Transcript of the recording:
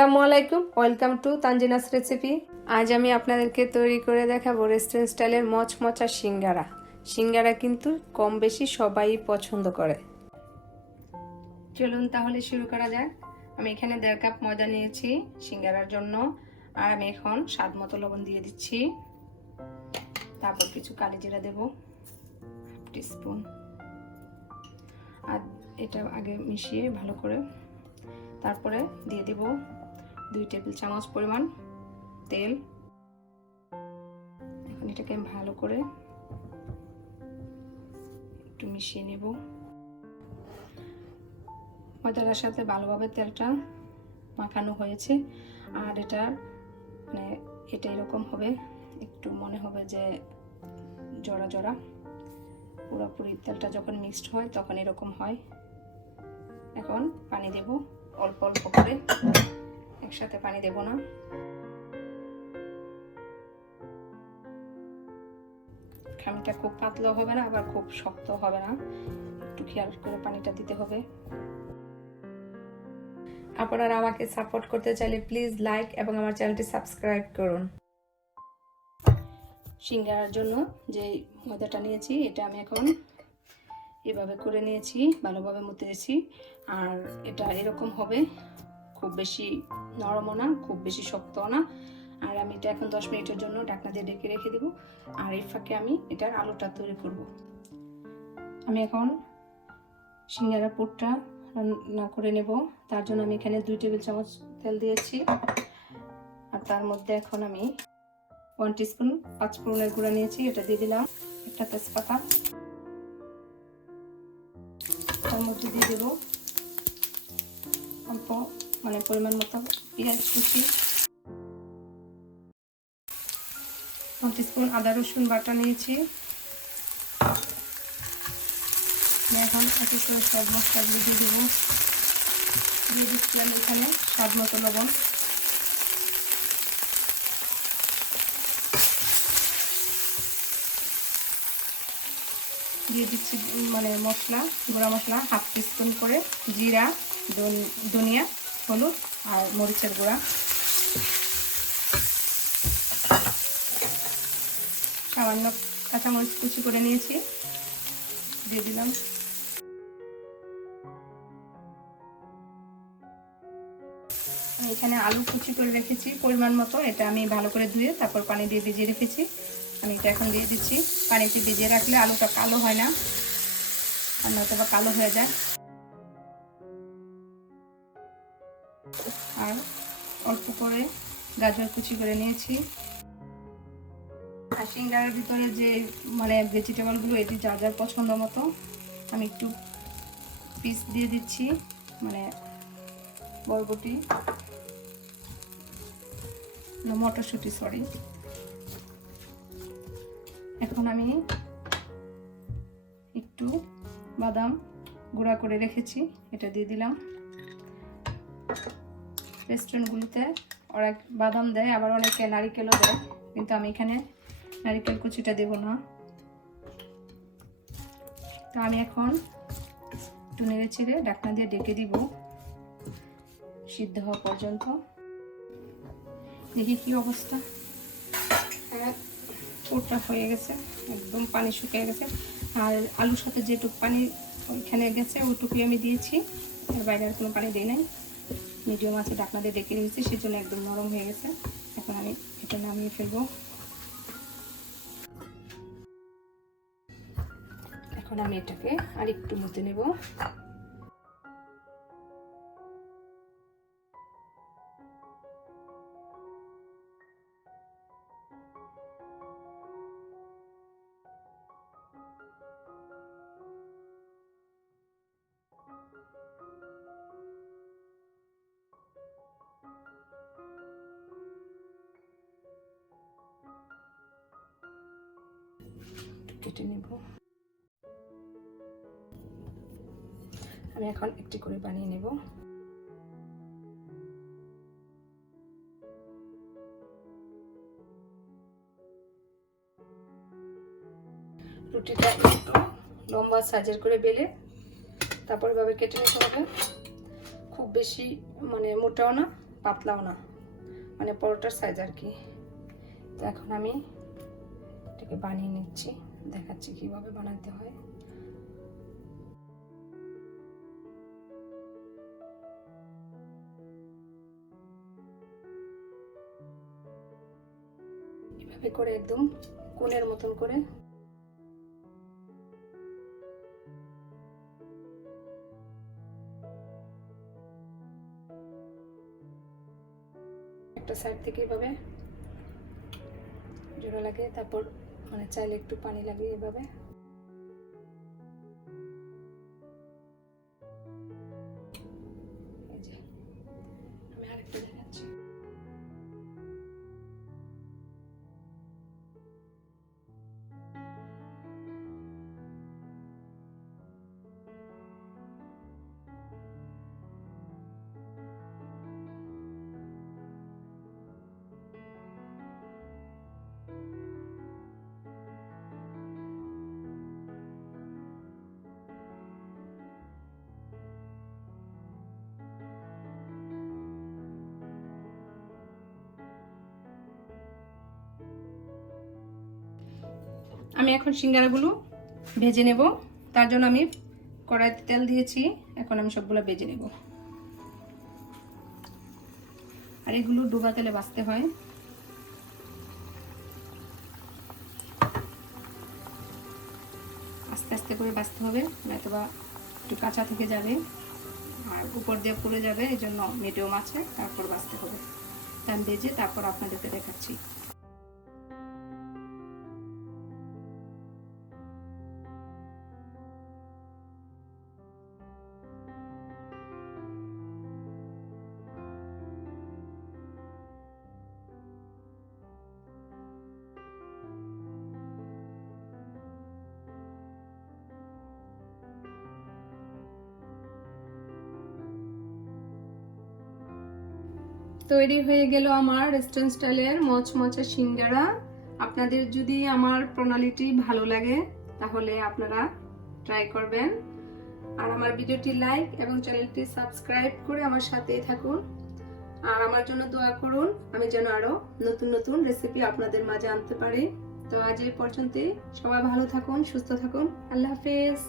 আসসালামু আলাইকুম, welcome to Tanzina's recipe. আজ আমি আপনাদেরকে তৈরি করে দেখাবো রেস্টুরেন্ট স্টাইলের মচমচা সিঙ্গারা। সিঙ্গারা কিন্তু কম বেশি সবাই পছন্দ করে। চলুন তাহলে শুরু করা যাক। আমি এখানে 1.5 কাপ ময়দা নিয়েছি সিঙ্গারার জন্য, আর আমি এখন স্বাদ মতো লবণ দিয়ে দিচ্ছি। তারপর কিছু কালি জিরা দেব, 1/2 টিস্পুন, আর এটা আগে মিশিয়ে ভালো করে তারপরে দিয়ে দেব 2 টেবিল চামচ পরিমাণ তেল। এখন এটাকে ভালো করে একটু মিশিয়ে নেব। ময়দার সাথে ভালোভাবে তেলটা মাখানো হয়েছে, আর এটা এরকম হবে, একটু মনে হবে যে জড়া জড়া। পুরোপুরি তেলটা যখন মিক্সড হয় তখন এরকম হয়। এখন পানি দেব অল্প অল্প করে, একসাথে পানি দেব না। খামিটা খুব পাতলা হবে না, আবার খুব শক্ত হবে না, একটু খেয়াল করে পানিটা দিতে হবে। আপনারা আমাকে সাপোর্ট করতে চাইলে প্লিজ লাইক এবং আমার চ্যানেলটি সাবস্ক্রাইব করুন। সিঙ্গারার জন্য যে ময়দাটা নিয়েছি এটা আমি এখন এভাবে করে নিয়েছি, ভালোভাবে মুতে দিয়েছি। আর এটা এরকম হবে, খুব বেশি নরমও না, খুব বেশি শক্তও না। আর আমি এটা এখন 10 মিনিটের জন্য ঢাকনা দিয়ে ঢেকে রেখে দেব। আর এই ফাঁকে আমি এটার আলুটা তৈরি করব। আমি এখন সিঙ্গারা পুরটা রান্না করে নেব। তার জন্য আমি এখানে 2 টেবিল চামচ তেল দিয়েছি, আর তার মধ্যে এখন আমি 1 টিস্পুন পাঁচফোড়নের গুঁড়া নিয়েছি, এটা দিয়ে দিলাম। একটা তেজপাতা, তার মধ্যে দিয়ে দেব অল্প পরিমাণ মতো পেঁয়াজ কুচি, 1 টিস্পুন আদা রসুন বাটা নিয়েছি। এখন একে করে সব মশলাগুলো দিয়ে দেবো। দিয়ে দিচ্ছি আমি এখানে স্বাদ মতো লবণ, দিয়ে দিচ্ছি মশলা, গুঁড়া মশলা 1/2 টিস্পুন করে, জিরা, ধনিয়া, হলুদ আর মরিচের গুঁড়া, সামান্য কাঁচামরিচ কুচি করে নিয়েছি, দিয়ে দিলাম। এখানে আলু কুচি করে রেখেছি পরিমাণ মতো, এটা আমি ভালো করে ধুয়ে তারপর পানি দিয়ে ভিজিয়ে রেখেছি। আমি এটা এখন দিয়ে দিচ্ছি। পানিতে ভিজিয়ে রাখলে আলুটা কালো হয় না, আর নয়তো বা কালো হয়ে যায়। আর অল্প করে গাজর কুচি করে নিয়েছি। আর সিঙ্গারার ভিতরে যে ভেজিটেবলগুলো, এটি যা যার পছন্দ মতো। আমি একটু পিস দিয়ে দিচ্ছি, বরবটি, মটরশুঁটি, সরি। এখন আমি একটু বাদাম গুঁড়া করে রেখেছি, এটা দিয়ে দিলাম। রেস্টুরেন্টগুলিতে ওরা বাদাম দেয়, আবার অনেকে নারিকেলও দেয়, কিন্তু আমি এখানে নারিকেল কুচিটা দেব না। তো আমি এখন একটু নেড়ে চেড়ে ঢাকনা দিয়ে ঢেকে দিব সিদ্ধ হওয়া পর্যন্ত। দেখি কি অবস্থা। হ্যাঁ, পুরটা হয়ে গেছে, একদম পানি শুকিয়ে গেছে। আর আলুর সাথে যেটুকু পানি ওইখানে গেছে ওইটুকুই আমি দিয়েছি, এর বাইরে আর কোনো পানি দিই নাই। মিডিয়াম আছে ঢাকনা দিয়ে ডেকে রেখেছি, সেজন্য একদম নরম হয়ে গেছে। এখন আমি এটা নামিয়ে ফেলবো। এখন আমি এটাকে আর একটু মুতে নেব। কেটে নেব। আমি এখন একটি করে বানিয়ে নেব। রুটিটা একটু লম্বা সাইজের করে বেলে তারপর এভাবে কেটে নিতে হবে। খুব বেশি মোটাও না, পাতলাও না, মানে পরোটার সাইজ আর কি। তো এখন আমি এটাকে বানিয়ে নিচ্ছি, দেখাচ্ছি কিভাবে বানাতে হয়। এভাবে করে একদম কোণের মতন করে একটা সাইড থেকে এভাবে জোড়া লাগিয়ে, তারপর মানে চাইলে একটু পানি লাগিয়ে এভাবে আমি আরেকটা দেখাচ্ছি। আমি এখন সিঙ্গারাগুলো ভেজে নেব। তার জন্য আমি কড়াইতে তেল দিয়েছি, এখন আমি সবগুলো ভেজে নেব। আর এগুলো ডুবা তেলে ভাজতে হয়। আস্তে আস্তে করে ভাজতে হবে, নয়তোবা একটু কাঁচা থেকে যাবে আর উপর দিয়ে পুড়ে যাবে, এই জন্য মিডিয়াম আছে তারপর ভাজতে হবে। তা আমি ভেজে তারপর আপনাদেরকে দেখাচ্ছি। তৈরি হয়ে গেল আমার রেস্টুরেন্ট স্টাইলের মচমচে সিঙ্গারা। আপনাদের যদি আমার প্রণালীটি ভালো লাগে তাহলে আপনারা ট্রাই করবেন। আর আমার ভিডিওটি লাইক এবং চ্যানেলটি সাবস্ক্রাইব করে আমার সাথেই থাকুন। আর আমার জন্য দোয়া করুন, আমি যেন আরো নতুন নতুন রেসিপি আপনাদের মাঝে আনতে পারি। তো আজ এই পর্যন্তই, সবাই ভালো থাকুন, সুস্থ থাকুন, আল্লাহ হাফেজ।